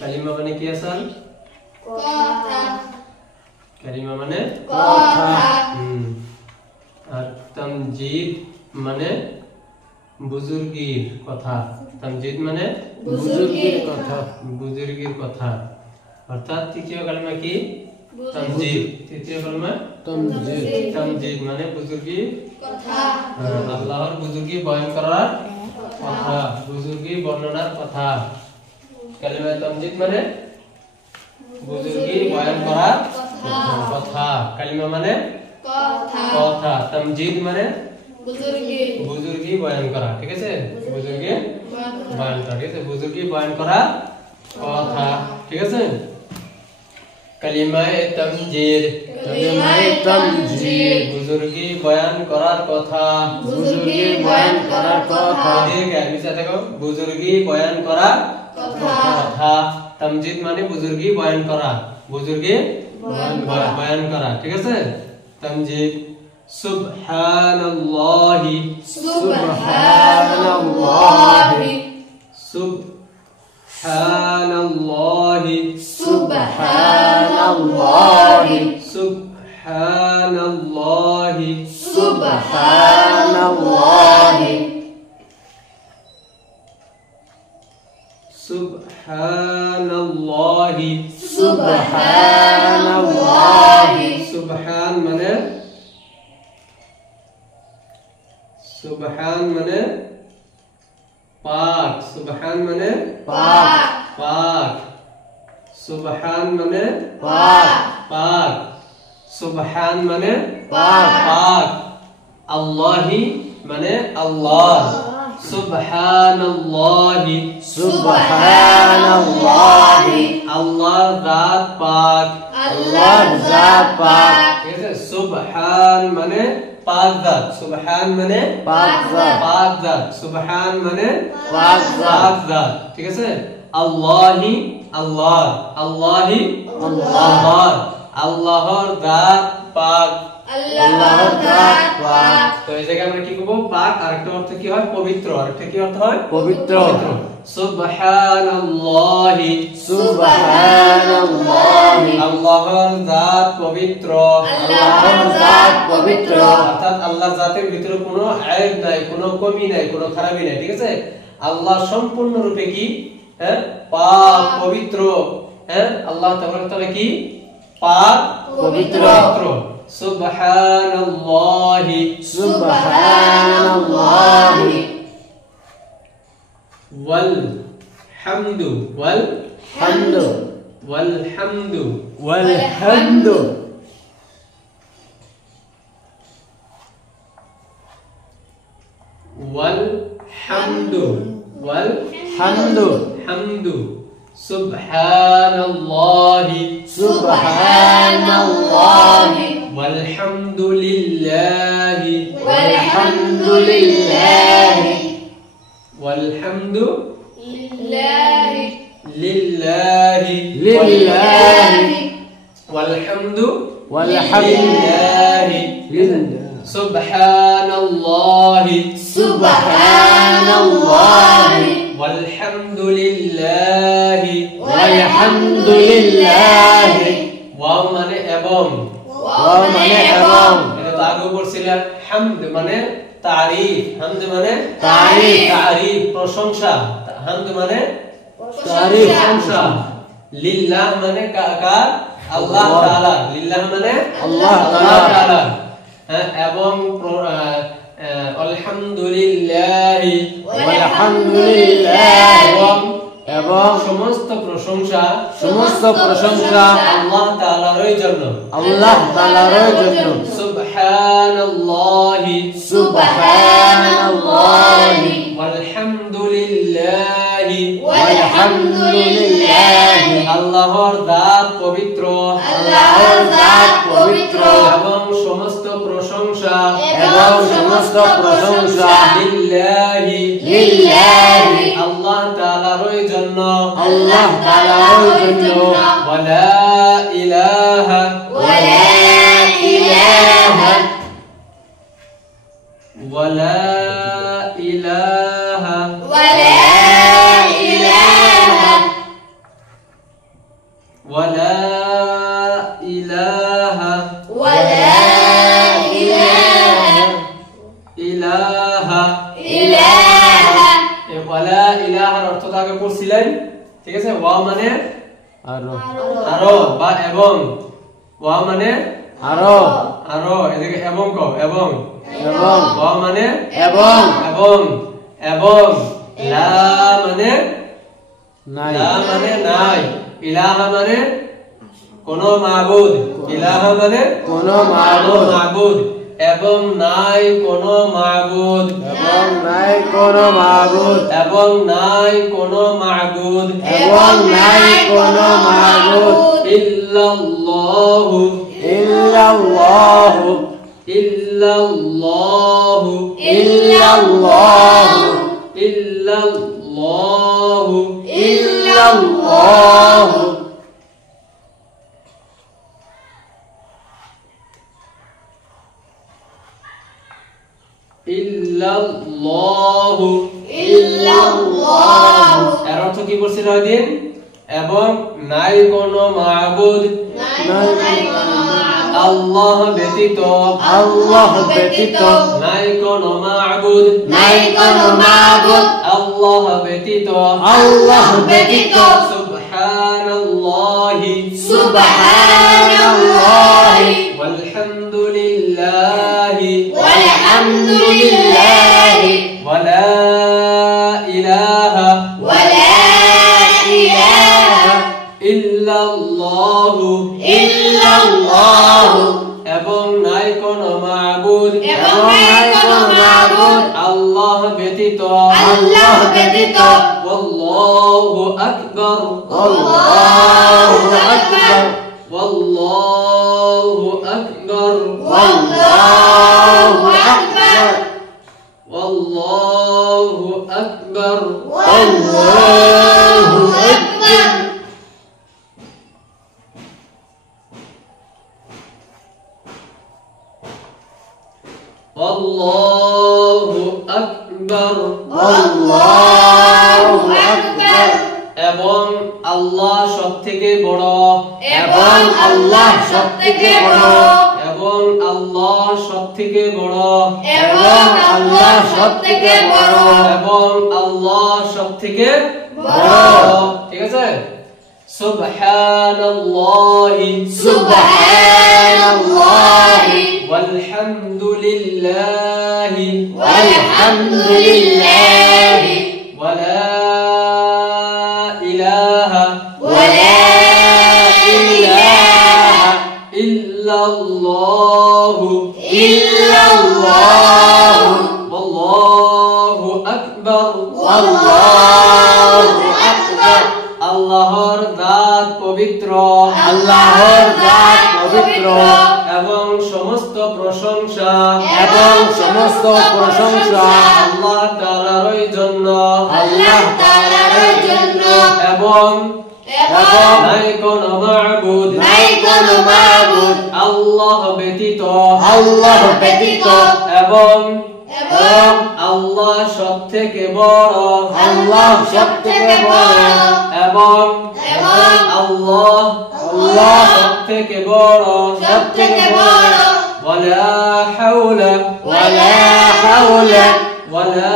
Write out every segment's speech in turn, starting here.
কালিমা মানে কি আসাল? কথা। কালিমা মানে কথা। আর তামজিদ মানে বুজুর্গির কথা। তামজিদ মানে বুজুর্গের কথা। বুজুর্গির কথা। অর্থাৎ তৃতীয় কালিমা কি? তামজিদ। তৃতীয় কালিমা তামজিদ। তামজিদ মানে বুজুর্গির কথা। আল্লাহর বুজুর্গি বয়ান করার কথা, বুজুর্গি বর্ণনার কথা। কালিমা তামজিদ মানে বুজুর্গি বয়ান করার কথা। কালিমা মানে কথা। কথা। তামজিদ মানে বুজুর্গের বুজুর্গি বয়ান করা। ঠিক আছে? বুজুর্গি কথা। বয়ান করা। ঠিক আছে? বুজুর্গি বয়ান করা কথা। ঠিক আছে? কালিমায়ে তামজিদ। কালিমায়ে তামজিদ। বুজুর্গি বয়ান করার কথা। বুজুর্গি বয়ান করার কথা। ঠিক আছে? নিচে দেখো বুজুর্গি বয়ান করা কথা। কথা। তামজিদ মানে বুজুর্গি বয়ান করা, বুজুর্গি বয়ান করা। ঠিক আছে? তামজিদ সুবহানাল্লাহি। সুবহানাল্লাহি। সুবহানাল্লাহি। সুবহানাল্লাহি। সুবহানাল্লাহি। সুবহানাল্লাহি। সুবহানাল্লাহি। সুবহানাল্লাহি। সুবহান মানে সুবহান মানে পাক। সুবহান মানে পাক। পাক। সুবহান মানে পাক। পাক। সুবহান মানে পাক। পাক। আল্লাহি মানে আল্লাহ। সুবহানাল্লাহি। সুবহানাল্লাহি। আল্লাহর জাত পাক। আল্লাহর জাত পাক। ঠিক আছে? সুবহান মানে পাক জাত। সুবহান মানে পাক জাত। পাক জাত। সুবহান মানে পাক জাত। পাক জাত। ঠিক আছে? আল্লাহি আল্লাহ। আল্লাহি আল্লাহ। আল্লাহর জাত পাক। আল্লাহর জাত পাক। তো এই জায়গায় আমরা কি করব? পাক আরেকটা অর্থ কি হয়? পবিত্র। আরেকটা কি অর্থ হয়? পবিত্র। সুবহানাল্লাহি। সুবহানাল্লাহি। আল্লাহর জাত পবিত্র। আল্লাহর জাত পবিত্র। অর্থাৎ আল্লাহর জাতের ভিতরে কোনো আইব নাই, কোনো কমি নাই, কোনো খারাপি নাই। ঠিক আছে? আল্লাহ সম্পূর্ণ রূপে কি? হ্যাঁ, পাক, পবিত্র। হ্যাঁ, আল্লাহ তাআলা কি? পাক, পবিত্র। সুবহানাল্লাহি। সুবহানাল্লাহি। ওয়াল হামদু। ওয়াল হামদু। হামদু। ওয়াল হামদু। ওয়াল হামদু। ওয়াল হামদু। হামদু। সুবহানাল্লাহি। সুবহানাল্লাহি। ওয়াল হামদুলিল্লাহি। ওয়াল হামদুলিল্লাহি। ওয়াল হামদু লিল্লাহি। লিল্লাহি। লিল্লাহি। ওয়াল হামদু ওয়াল হামদু লিল্লাহি। লিল্লাহি। সুবহানাল্লাহি। সুবহানাল্লাহি। ওয়াল হামদুলিল্লাহি। ওয়াল হামদুলিল্লাহি। ওয়াও মানে এবং। ওয়াও মানে এবং। এটা তো আগে পড়ছিলাম। হামদ মানে তারিফ। হামদ মানে তারিফ। তারিফ, প্রশংসা। হামদ মানে তারিফ। প্রশংসা। লিল্লাহ মানে কার? আল্লাহ তাআলা। লিল্লাহ মানে আল্লাহ তাআলা। হ্যাঁ, এবং আলহামদুলিল্লাহি। ওয়াল হামদুলিল্লাহি। এবং সমস্ত প্রশংসা সমস্ত প্রশংসা আল্লাহ তাআলারই জন্য। আল্লাহ তাআলার জন্য। সুবহানাল্লাহি। সুবহানাল্লাহি। ওয়াল হামদুলিল্লাহি। ওয়াল হামদুলিল্লাহি। আল্লাহর জাত পবিত্র। আল্লাহর জাত পবিত্র। এবং সমস্ত প্রশংসা এবং সমস্ত প্রশংসা লিল্লাহি। লিল্লাহি। আল্লাহ তাআলারই জন্য। আল্লাহ তাআলার জন্য। ওয়ালা ইলাহা ওয়ালা ইলাহা ওয়ালা ইলাহা ওয়ালা ইলাহা ولا إله ولا إله إله إله ولا إله অর্থ আগে পড়ছিলেন ঠিক আছে ওয়া মানে আরো আরো বা এবং ওয়া মানে আরো আরো এদিকে এবং কও এবং এবং ওয়া মানে এবং এবং এবং লা মানে নাই লা মানে নাই ইলাহা মানে কোন মাবুদ ইলাহা মানে কোন কোন মাবুদ মাবুদ এবং নাই কোন মাবুদ এবং নাই কোন মাবুদ এবং নাই কোন মাবুদ এবং নাই কোন মাবুদ ইল্লাল্লাহু ইল্লাল্লাহু ইল্লাল্লাহু ইল্লাল্লাহু ইল্লাল্লাহু ইল্লাল্লাহু ইল্লাল্লাহু ইল্লাল্লাহু এর অর্থ কি বলছিল ওইদিন এবং নাই কোন মাবুদ নাই আল্লাহ ব্যতীত আল্লাহ ব্যতীত নাই কোন মাবুদ নাই কোন মাবুদ আল্লাহ ব্যতীত আল্লাহ ব্যতীত সুবহানাল্লাহি সুবহানাল্লাহি walhamdulillahi walhamduলিল্লাহি ওয়ালা ইলাহা ওয়ালা ইলাহা ইল্লাল্লাহু ইল্লাল্লাহু এবং নাই কোন মাবুদ এবং নাই কোন মাবুদ আল্লাহ ব্যতীত আল্লাহ ব্যতীত ওয়াল্লাহু আকবার আল্লাহু আকবার ওয়াল্লাহু আকবার আল্লাহু আকবার ওয়াল্লাহু আকবার আল্লাহু আকবার আল্লাহু আকবার আল্লাহু আকবার এবং আল্লাহ সবথেকে বড় এবং আল্লাহ সবথেকে বড় এবং আল্লাহ সবথেকে বড় এবং আল্লাহ সবথেকে বড় এবং আল্লাহ সবথেকে বড় ঠিক আছে সুবহানাল্লাহি সুবহানাল্লাহি walhamdulillahi walhamdulillahi ওয়ালা ইলাহা ওয়ালা ইলাহা ইল্লাল্লাহু ইল্লাল্লাহু ওয়াল্লাহু আকবার আল্লাহু আকবার আল্লাহর জাত পবিত্র আল্লাহর জাত পবিত্র এবং সমস্ত প্রশংসা এবং সমস্ত প্রশংসা আল্লাহ তাআলারই জন্য আল্লাহ তাআলার জন্য এবং এবং নাই কোন মাবুদ নাই কোন মাবুদ আল্লাহ ব্যতীত আল্লাহ ব্যতীত এবং এবং আল্লাহ সবথেকে বড় আল্লাহ সবথেকে বড় এবং এবং আল্লাহ আল্লাহ সবথেকে বড় সবথেকে বড় ওয়ালা হাওলা ওয়ালা হাওলা ওয়ালা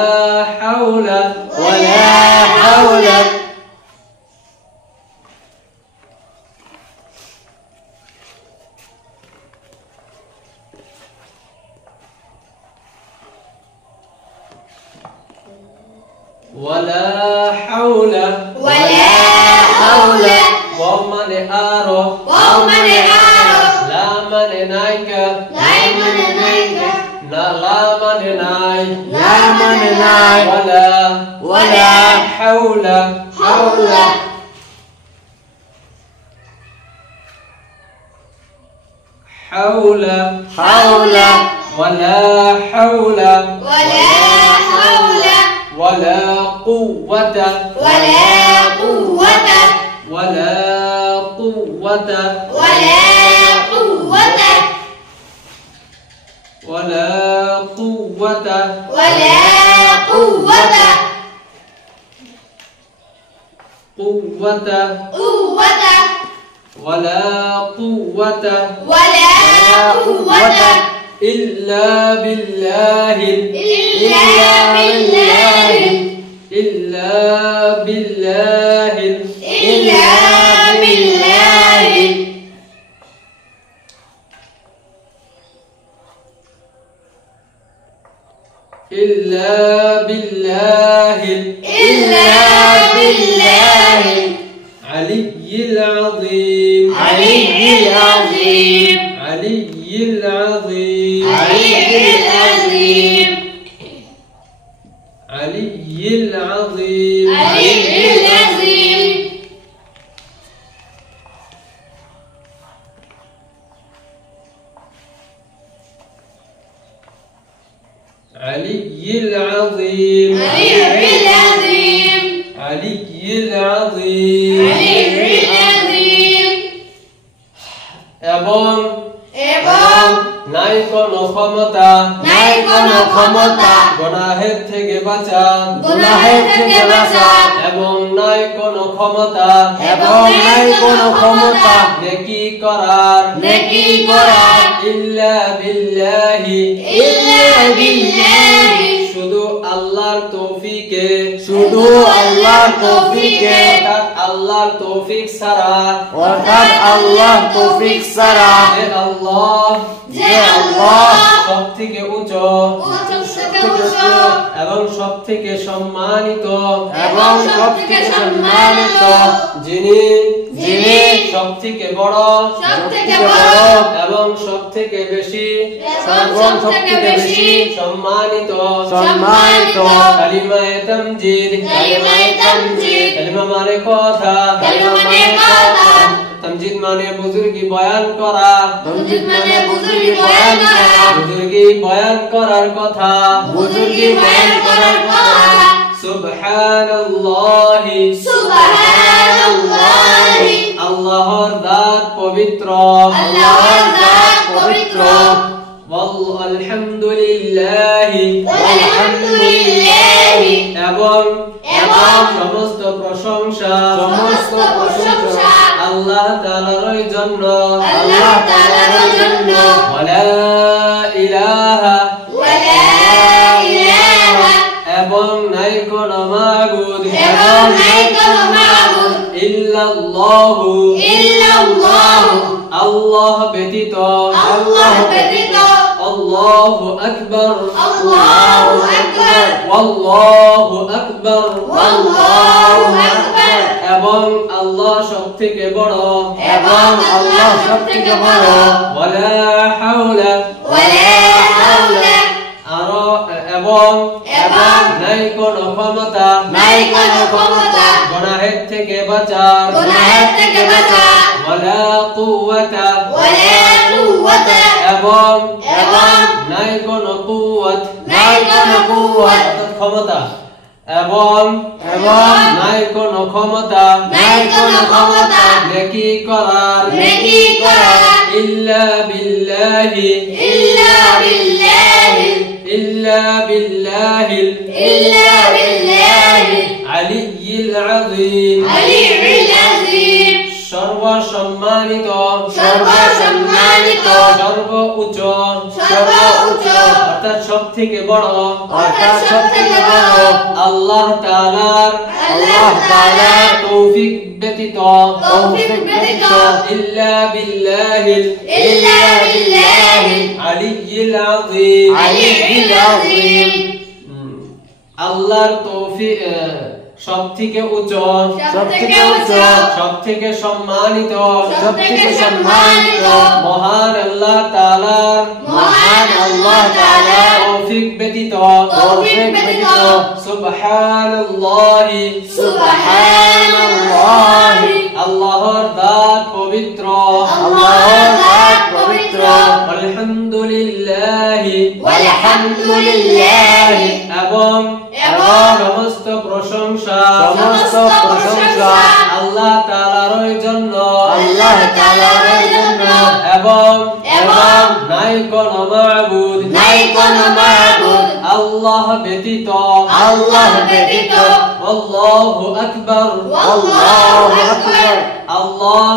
হাওলা ওয়ালা হাওলা ওয়ালা হাওলা ওয়ালা হাওলা ওয়া মানে আরো ওয়া মানে আরো লা মানে নাইকা নাই মানে নাইকা না লা মানে নাই লা মানে নাই ওয়ালা ওয়ালা হাওলা হাওলা হাওলা হাওলা ওয়ালা হাওলা ওয়ালা হাওলা ওয়ালা কুওয়াতা ওয়ালা কুওয়াতা ওয়ালা কুওয়াতা ولا قوة ولا قوة ولا قوة قوة قوة ولا قوة ولا قوة إلا بالله إلا بالله إلا بالله إلا بالله إلا بالله إلا بالله علي العظيم علي العظيم علي العظيم علي العظيم علي العظيم علي العظيم علي العظيم علي العظيم علي العظيم علي العظيم এবং এবং নাই কোনো ক্ষমতা নাই কোনো ক্ষমতা গুনাহের থেকে বাঁচা গুনাহের থেকে বাঁচা এবং নাই কোনো ক্ষমতা এবং নাই কোনো ক্ষমতা নেকি করার নেকি করার ইল্লা বিল্লাহি ইল্লা বিল্লাহি শুধু আল্লাহর তৌফিকে শুধু আল্লাহর তৌফিকে অর্থাৎ আল্লাহর তৌফিক ছাড়া অর্থাৎ আল্লাহ তৌফিক ছাড়া যে আল্লাহ যে আল্লাহ সব থেকে উচ্চ এবং সব থেকে সম্মানিত এবং সব থেকে সম্মানিত যিনি যিনি সব থেকে বড় সবথেকে বড় এবং সব থেকে বেশি এবং সবথেকে বেশি সম্মানিত সম্মানিত কালিমায়ে তামজিদ কালিমায়ে তামজিদ কালিমা মানে কথা কালিমা মানে কথা তামজিদ মানে বুজুর্গি বয়ান করা তামজিদ মানে বুজুর্গি বয়ান করা বুজুর্গি বয়ান করার কথা বুজুর্গি বয়ান করার কথা সুবহানাল্লাহি সুবহানাল্লাহি আল্লাহর দাত পবিত্র আল্লাহর নাম পবিত্র আলহামদুলিল্লাহি আলহামদুলিল্লাহি এবং এবং সমস্ত প্রশংসা সমস্ত প্রশংসা আল্লাহ তাআলার জন্য আল্লাহ তাআলার জন্য ওয়ালা ইলাহা ওয়ালা ইলাহা এবং নাই কোন মাবুদ এবং নাই কোনো মাবুদ ইল্লাল্লাহু ইল্লাল্লাহু আল্লাহ ব্যতীত আল্লাহ ব্যতীত আল্লাহু আকবার আল্লাহু আকবার ওয়াল্লাহু আকবার আল্লাহু আকবার এবং আল্লাহ সবথেকে বড় এবং আল্লাহ সবথেকে বড় ওয়ালা হাওলা ওয়ালা হাওলা আরো এবং এবং নাই কোনো ক্ষমতা নাই কোনো ক্ষমতা গুনাহের থেকে বাঁচার গুনাহের থেকে বাঁচা ওয়ালা কুওয়াতা ওয়ালা কুওয়াতা এবং এবং নাই কোনো কুওয়াত নাই কোনো কুওয়াত অর্থাৎ ক্ষমতা এবং এবং নাই কোনো ক্ষমতা নাই কোনো ক্ষমতা নেকি করার নেকি করার ইল্লা বিল্লাহি ইল্লা বিল্লাহি ইল্লা বিল্লাহিল ইল্লা বিল্লাহি আলিয়্যিল আযীম আলিয়্যিল আযীম সর্বসম্মানিত সর্বসম্মানিত সর্ব উচ্চ সর্বোচ্চ অর্থাৎ সব থেকে বড় অর্থাৎ সবথেকে বড় আল্লাহ তাআলার আল্লাহ তাআলার তৌফিক ব্যতীত তৌফিক ব্যতীত ইল্লা বিল্লাহিল ইল্লা বিল্লাহি আলিয়্যিল আযীম আলিয়্যিল আযীম আল্লাহর তৌফিক সব থেকে উচ্চ সবথেকে উচ্চ সব থেকে সম্মানিত সবথেকে সম্মানিত মহান আল্লাহ তাআলার মহান আল্লাহ তাআলার তৌফিক ব্যতীত তৌফিক ব্যতীত সুবহানাল্লাহি সুবহানাল্লাহি আল্লাহর দাত পবিত্র আল্লাহর নাম পবিত্র আলহামদুলিল্লাহি আলহামদুলিল্লাহি এবং এবং সমস্ত প্রশংসা সমস্ত প্রশংসা আল্লাহ তাআলার জন্য আল্লাহ তাআলার জন্য এবং এবং নাই কোন মাবুদ নাই কোনো মাবুদ আল্লাহ ব্যতীত আল্লাহ ব্যতীত আল্লাহু আকবার আল্লাহু আকবার আল্লাহ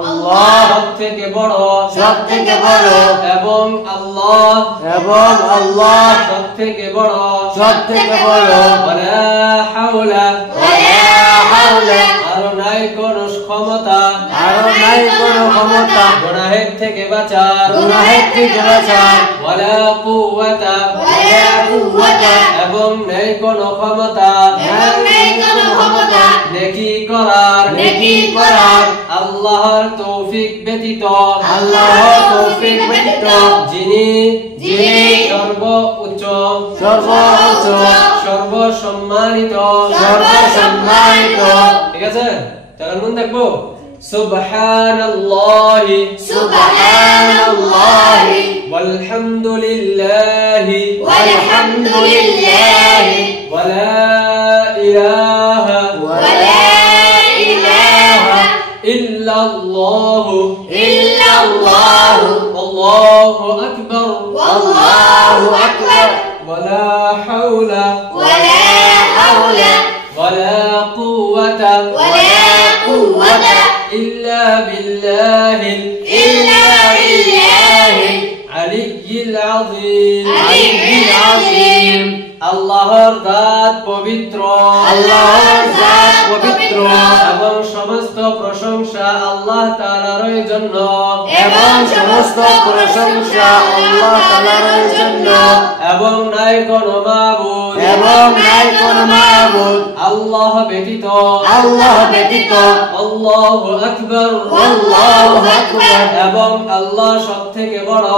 আল্লাহ সবথেকে বড় সবথেকে বড় এবং আল্লাহ সবথেকে বড় সবথেকে বড় ওয়ালা হাওলা আর নাই কোনো ক্ষমতা গুনাহের থেকে বাঁচার ওয়ালা কুওয়াতা এবং নেই কোনো ক্ষমতা নেকি করার আল্লাহর তৌফিক ব্যতীত যিনি সর্বোচ্চ সর্বসম্মানিত ঠিক আছে তাহলে মন দেখবো সুবহানাল্লাহি ওয়ালহামদুলিল্লাহি ওয়ালা ইলাহা ইল্লাল্লাহু আল্লাহু আকবার ওয়ালা হাওলা ولا قوة إلا بالله العلي العظيم আল্লাহর জাত পবিত্র এবং সমস্ত প্রশংসা আল্লাহ তাআলার জন্য এবং নাই কোনো মাবুদ আল্লাহ ব্যতীত আল্লাহু আকবার এবং আল্লাহ সবথেকে বড়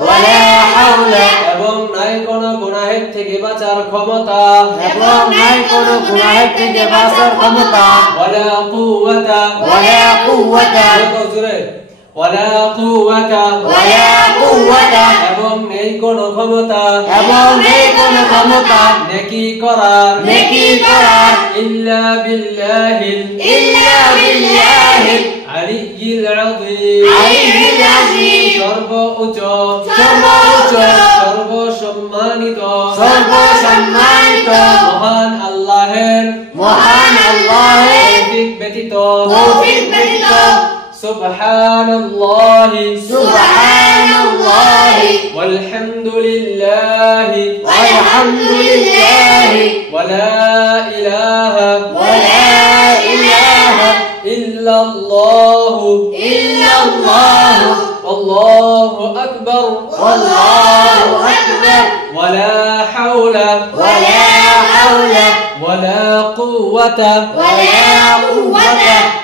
ওয়ালা হাওলা এবং নাই কোনো গুনাহের থেকে বাঁচার ক্ষমতা ওয়ালা কুওয়াতা এবং নেই কোনো ক্ষমতা নেকি করার ইল্লা বিল্লাহিল আলিয়্যিল আযীম সর্বোচ্চ সর্বসম্মানিত মহান আল্লাহের তৌফিক ব্যতীত সুবহানাল্লাহি ওয়ালহামদুলিল্লাহি ওয়ালা ইলাহা ইল্লাল্লাহু আল্লাহু আকবার ওয়ালা হাওলা ولا قوة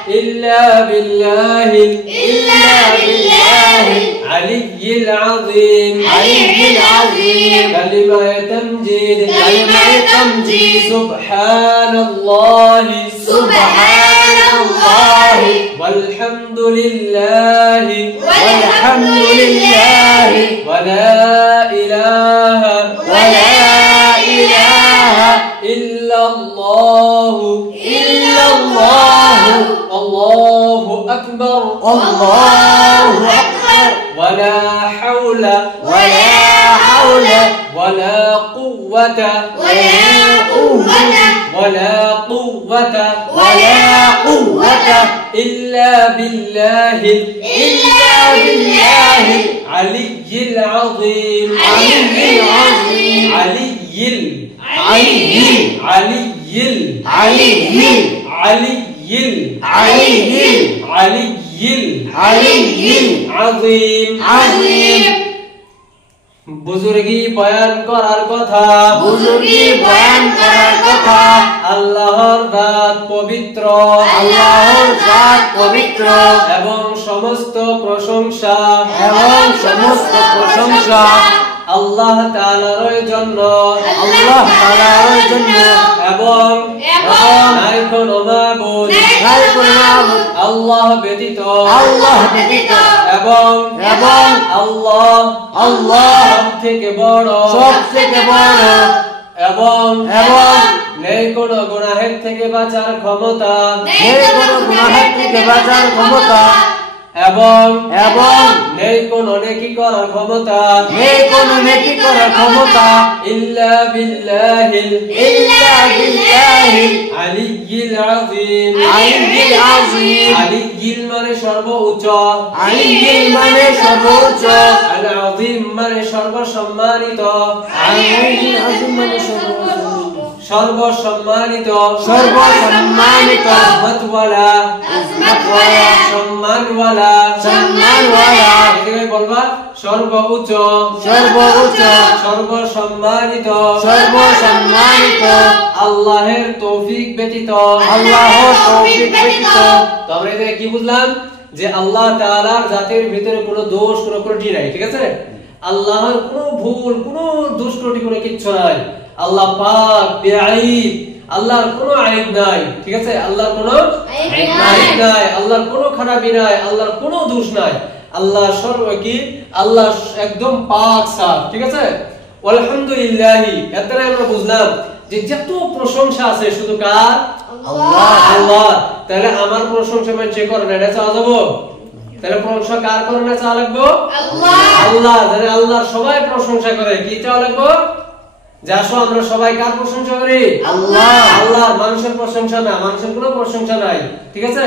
إلا بالله العلي العظيم كلمة تمجيد سبحان الله والحمد لله ولا إله إلا الله الله أكبر ولا حول ولا قوة إلا بالله العلي العظيم عظيم বুজুর্গি বয়ান করার কথা আল্লাহর জাত পবিত্র এবং সমস্ত প্রশংসা আল্লাহ তাআলার জন্য এবং নাই কোনো মাবুদ আল্লাহ ব্যতীত এবং আল্লাহ সবথেকে বড় এবং নেই কোনো গুনাহের থেকে বাঁচার ক্ষমতা এবং নেই কোনো নেকি করার ক্ষমতা ইল্লা বিল্লাহিল বিল্লাহিল আলিয়্যিল আযীম আলিয়্যিল আযীম আলিয়্যিল মানে সর্বোচ্চ আলিয়্যিল মানে সর্বোচ্চ আল আযীম মানে সর্বসম্মানিত আলিয়্যিল আযীম মানে সর্বসম্মানিত সর্বসম্মানিত আযমতওয়ালা আযমতওয়ালা সম্মানওয়ালা সম্মানওয়ালা এদিকে বলবা সর্বোচ্চ সর্বোচ্চ সর্বসম্মানিত সর্বসম্মানিত আল্লাহের তৌফিক ব্যতীত আল্লাহর তৌফিক ব্যতীত তো আমরা এখানে কি বুঝলাম যে আল্লাহ তাআলার জাতের ভিতরে কোনো দোষ কোনো ত্রুটি নাই, ঠিক আছে? আল্লাহর কোনো ভুল কোনো দোষ ত্রুটি কোনো কিচ্ছু নাই। আল্লাহ পাক বেআইব, আল্লাহর কোনো আইব নাই, ঠিক আছে? আল্লাহর কোনো আইব আইব নাই, আল্লাহর কোনো খারাপি নাই, আল্লাহর কোনো দোষ নাই। আল্লাহ সর্বকি, আল্লাহ একদম পাক সাফ, ঠিক আছে? আলহামদুলিল্লাহ, এর দ্বারা আমরা বুঝলাম যে যত প্রশংসা আছে শুধু কার? আল্লাহ আল্লাহ। তাহলে আমার প্রশংসা মানে করে না, এটা চাওয়া যাবো? তাহলে প্রশংসা কার করে না চাওয়া লাগবো? আল্লাহ আল্লাহ। তাহলে আল্লাহর সবাই প্রশংসা করে, কি চাওয়া লাগবো? যে আসো আমরা সবাই কার প্রশংসা করি? আল্লাহ। আল্লাহ। মানুষের প্রশংসা না, মানুষের কোনো প্রশংসা নাই, ঠিক আছে?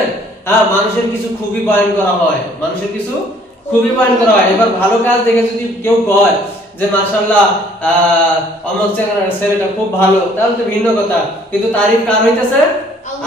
হ্যাঁ, মানুষের কিছু খুবই বয়ান করা হয়, মানুষের কিছু খুবই বয়ান করা হয়। এবার ভালো কাজ দেখে যদি কেউ কয় যে মাশাআল্লাহ অমুক চ্যানেলের ছেলেটা খুব ভালো, তাহলে তো ভিন্ন কথা। কিন্তু তারিফ কার হইতেছে?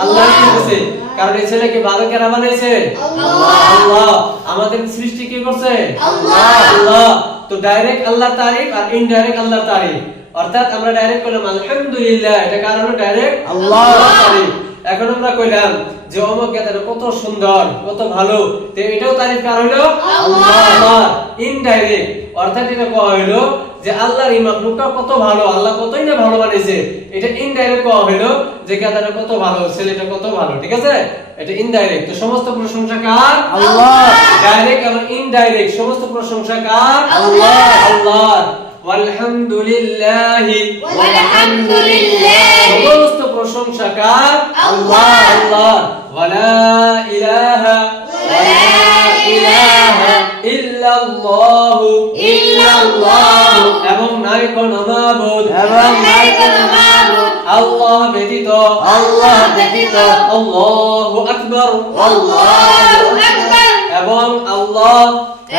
আল্লাহ হইতেছে। কারণ এই ছেলেকে ভালো কেন বানাইছে? আল্লাহ। আল্লাহ। আমাদের সৃষ্টি কে করছে? আল্লাহ। আল্লাহ। তো ডাইরেক্ট আল্লাহর তারিফ আর ইনডাইরেক্ট আল্লাহর তারিফ। অর্থাৎ আমরা ডাইরেক্ট করলাম আলহামদুলিল্লাহ, এটা কারণ ডাইরেক্ট আল্লাহর তারিফ। এখন আমরা কইলাম যে অমুক গাধাটা কত সুন্দর, কত ভালো, তো এটাও তারিফ কার হইলো? আল্লাহ। ইনডাইরেক্ট অর্থাৎ এটা কোয়া হইলো যে আল্লাহর এই মাখলুকটা কত ভালো, আল্লাহ কতই না ভালো বানাইছে। এটা ইনডাইরেক্ট কোয়া হইলো যে গাধাটা কত ভালো, ছেলেটা কত ভালো, ঠিক আছে? এটা ইনডাইরেক্ট। তো সমস্ত প্রশংসা কার? আল্লাহ। ডাইরেক্ট এবং ইনডাইরেক্ট সমস্ত প্রশংসা কার? আল্লাহ। আল্লাহ। ওয়ালহামদুলিল্লাহি ওয়ালহামদুলিল্লাহ সমস্ত প্রশংসা কার? আল্লাহ। আল্লাহ। ওয়ালা ইলাহা ওয়ালা ইলাহা ইল্লাল্লাহু ইল্লাল্লাহ এবং নাই কোন মাবুদ এবং নাই কোনো মাবুদ আল্লাহ ব্যতীত আল্লাহ ব্যতীত আল্লাহু আকবার আল্লাহু আকবার এবং আল্লাহ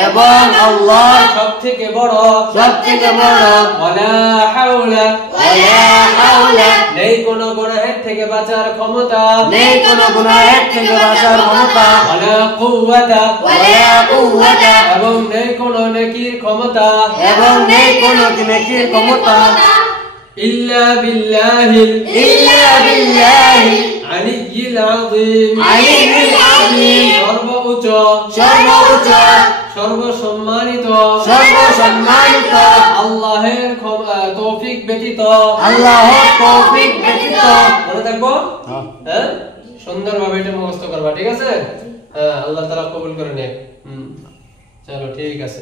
এবং আল্লাহ সবথেকে বড় সবথেকে বড় ওয়ালা হাওলা ওয়ালা হাওলা নেই কোন গুনাহের থেকে বাঁচার ক্ষমতা নেই কোনো গুনাহের থেকে বাঁচার ক্ষমতা ওয়ালা কুওয়াতা ওয়ালা কুওয়াতা এবং নেই কোন নেকির ক্ষমতা এবং নেই কোনো নেকির ক্ষমতা ইল্লা বিল্লাহিল ইল্লা বিল্লাহি আলিয়্যিল আযীম আলিয়্যিল আযীম সর্বোচ্চ সর্বোচ্চ সর্বসম্মানিত সর্বসম্মানিত আল্লাহের তৌফিক ব্যতীত আল্লাহর তৌফিক ব্যতীত মনে থাকবো? হ্যাঁ, সুন্দরভাবে এটা মুখস্থ করবা, ঠিক আছে? হ্যাঁ, আল্লাহ তাআলা কবুল করে নেক। চলো, ঠিক আছে।